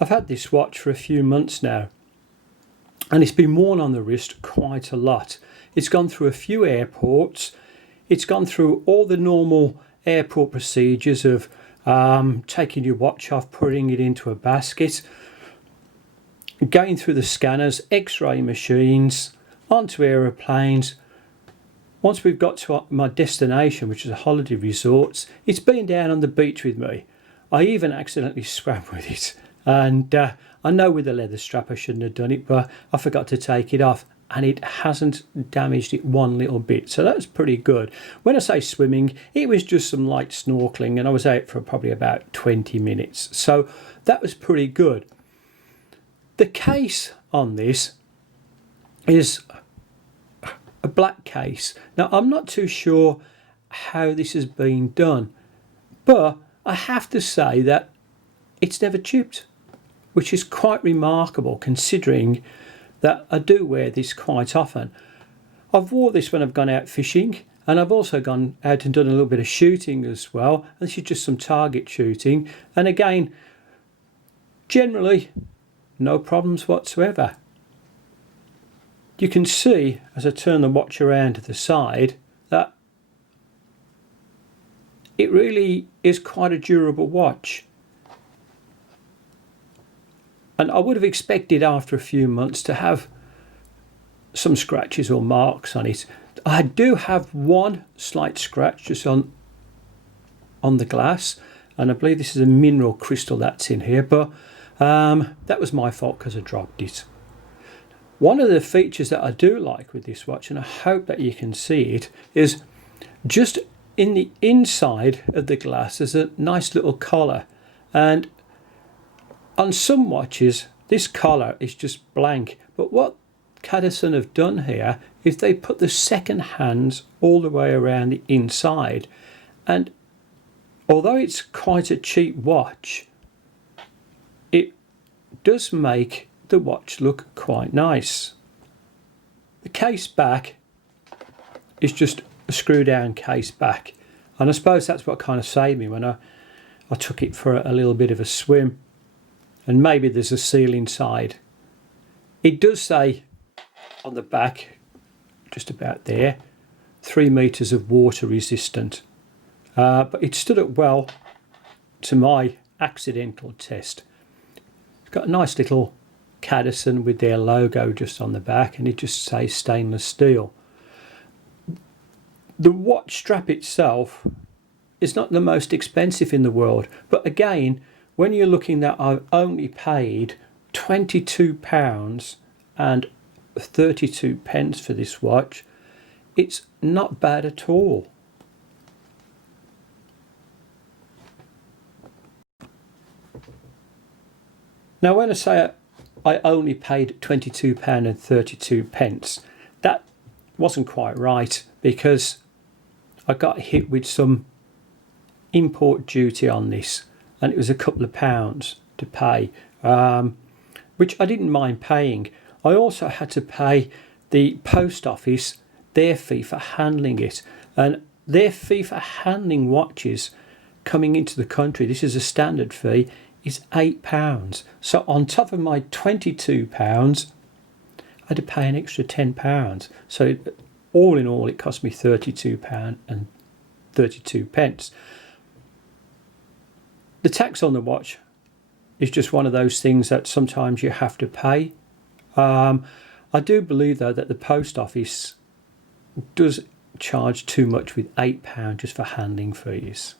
I've had this watch for a few months now, and it's been worn on the wrist quite a lot. It's gone through a few airports. It's gone through all the normal airport procedures of taking your watch off, putting it into a basket, going through the scanners, x-ray machines, onto aeroplanes. Once we've got to my destination, which is a holiday resort, it's been down on the beach with me. I even accidentally swam with it, and I know with the leather strap I shouldn't have done it, but I forgot to take it off, and it hasn't damaged it one little bit, so that's pretty good. When I say swimming, it was just some light snorkeling, and I was out for probably about 20 minutes, so that was pretty good. The case on this is a black case. Now, I'm not too sure how this has been done, but I have to say that it's never chipped, which is quite remarkable considering that I do wear this quite often. I've wore this when I've gone out fishing, and I've also gone out and done a little bit of shooting as well. And this is just some target shooting, and again, generally no problems whatsoever. You can see as I turn the watch around to the side that it really is quite a durable watch. And I would have expected after a few months to have some scratches or marks on it. I do have one slight scratch just on the glass, and I believe this is a mineral crystal that's in here, but that was my fault because I dropped it. One of the features that I do like with this watch, and I hope that you can see it, is just in the inside of the glass there's a nice little collar, and on some watches this collar is just blank, but what Cadisen have done here is they put the second hands all the way around the inside, and although it's quite a cheap watch, it does make the watch look quite nice. The case back is just a screw down case back, and I suppose that's what kind of saved me when I took it for a little bit of a swim, and maybe there's a seal inside. It does say on the back, just about there, 3 meters of water resistant, but it stood up well to my accidental test. It's got a nice little Cadisen with their logo just on the back, and it just says stainless steel. The watch strap itself is not the most expensive in the world, but again, when you're looking that I've only paid £22 and 32 pence for this watch, it's not bad at all. Now, when I say I only paid £22 and 32 pence, that wasn't quite right, because I got hit with some import duty on this, and it was a couple of pounds to pay, which I didn't mind paying. I also had to pay the post office their fee for handling it, and their fee for handling watches coming into the country, this is a standard fee, is £8. So on top of my £22, I had to pay an extra £10. So all in all, it cost me £32 and 32 pence. The tax on the watch is just one of those things that sometimes you have to pay. I do believe though that the post office does charge too much with £8 just for handling fees.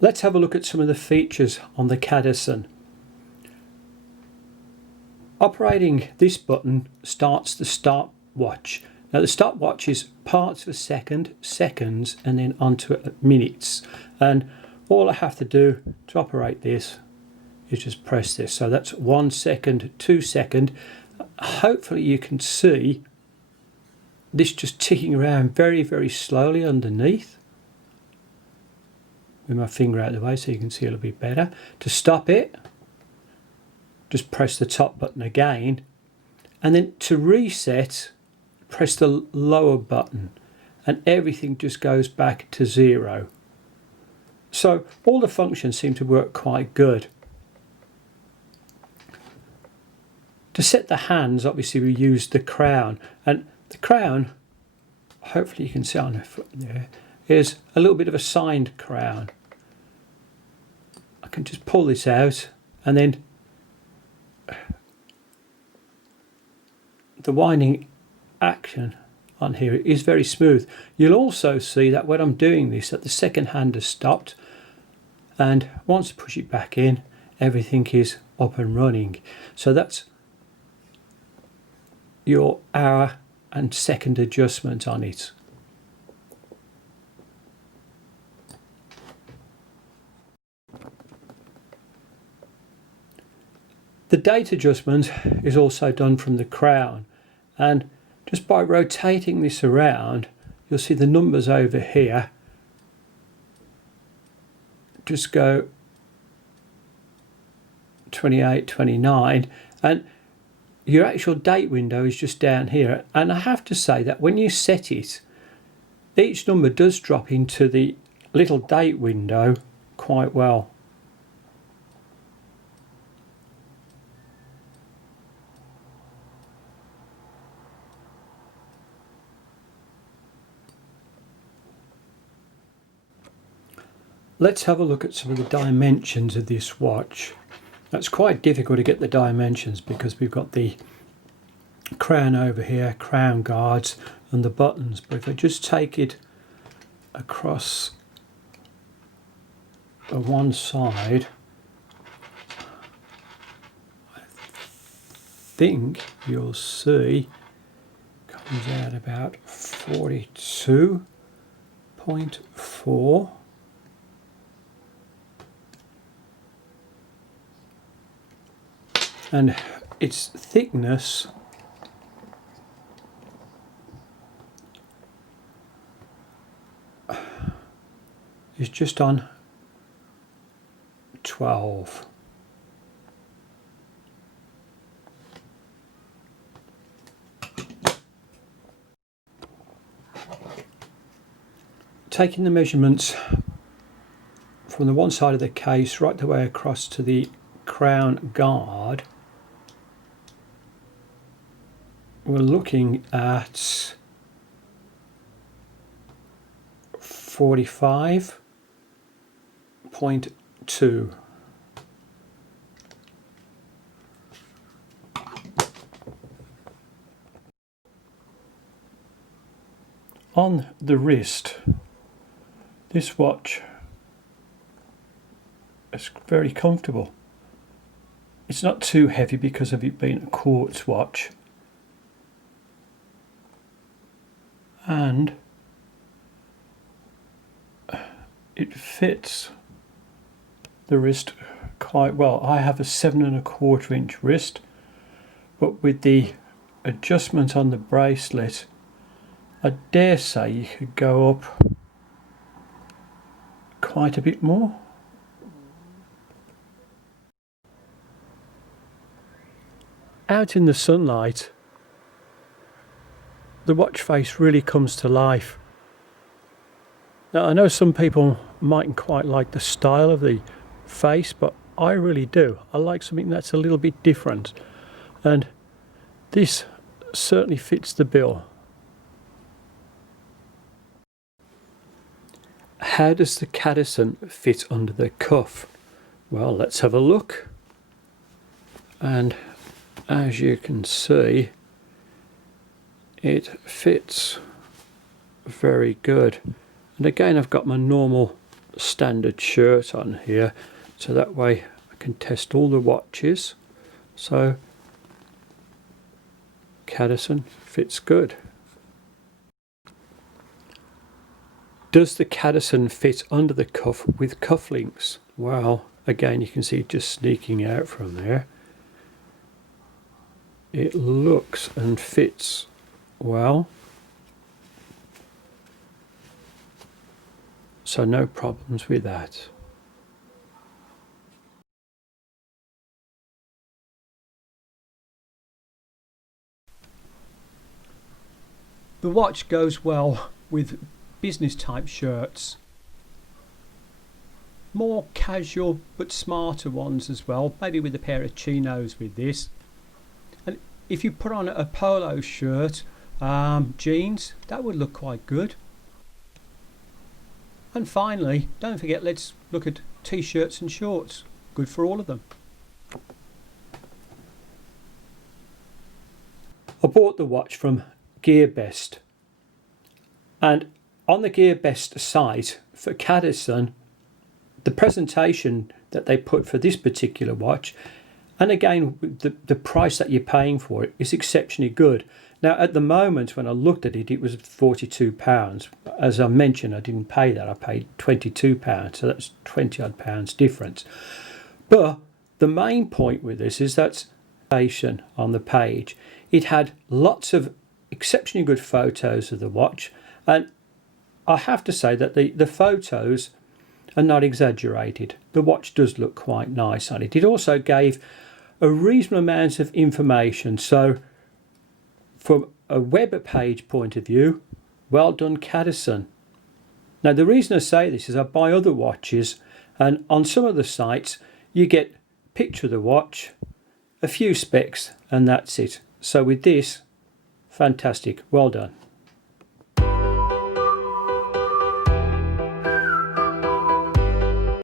Let's have a look at some of the features on the Cadisen. Operating this button starts the stopwatch. Now the stopwatch is parts per second, seconds, and then onto minutes. And all I have to do to operate this is just press this. So that's 1 second, 2 seconds. Hopefully you can see this just ticking around very, very slowly underneath. With my finger out of the way so you can see a little bit better. To stop it, just press the top button again, and then to reset, press the lower button, and everything just goes back to 0. So all the functions seem to work quite good. To set the hands, obviously we used the crown, and the crown, hopefully you can see on the foot there, is a little bit of a signed crown. I can just pull this out, and then the winding action on here is very smooth. You'll also see that when I'm doing this, that the second hand has stopped, and once I push it back in, everything is up and running. So that's your hour and second adjustment on it. The date adjustment is also done from the crown, and just by rotating this around, you'll see the numbers over here just go 28, 29, and your actual date window is just down here. And I have to say that when you set it, each number does drop into the little date window quite well. Let's have a look at some of the dimensions of this watch. That's quite difficult to get the dimensions because we've got the crown over here, crown guards and the buttons. But if I just take it across one side, I think you'll see comes out about 42.4. And its thickness is just on 12. Taking the measurements from the one side of the case right the way across to the crown guard, we're looking at 45.2. On the wrist, this watch is very comfortable. It's not too heavy because of it being a quartz watch, and it fits the wrist quite well. I have a 7¼ inch wrist, but with the adjustment on the bracelet, I dare say you could go up quite a bit more. Out in the sunlight, the watch face really comes to life. Now, I know some people mightn't quite like the style of the face, but I really do. I like something that's a little bit different, and this certainly fits the bill. How does the Cadisen fit under the cuff? Well, let's have a look. And as you can see, it fits very good. And again, I've got my normal standard shirt on here, so that way I can test all the watches. So Cadisen fits good. Does the Cadisen fit under the cuff with cufflinks? Well, again, you can see it just sneaking out from there. It looks and fits well, so no problems with that. The watch goes well with business type shirts, more casual but smarter ones as well, maybe with a pair of chinos with this. And if you put on a polo shirt, jeans, that would look quite good. And finally, don't forget, let's look at t-shirts and shorts, good for all of them. I bought the watch from GearBest, and on the GearBest site for Cadisen, the presentation that they put for this particular watch, and again the price that you're paying for it, is exceptionally good. Now at the moment when I looked at it, it was £42. As I mentioned, I didn't pay that, I paid £22, so that's 20 odd pounds difference. But the main point with this is that on the page, it had lots of exceptionally good photos of the watch, and I have to say that the photos are not exaggerated. The watch does look quite nice on it. It also gave a reasonable amount of information, so from a web page point of view, well done Cadisen. Now the reason I say this is I buy other watches, and on some of the sites you get a picture of the watch, a few specs, and that's it. So with this, fantastic, well done.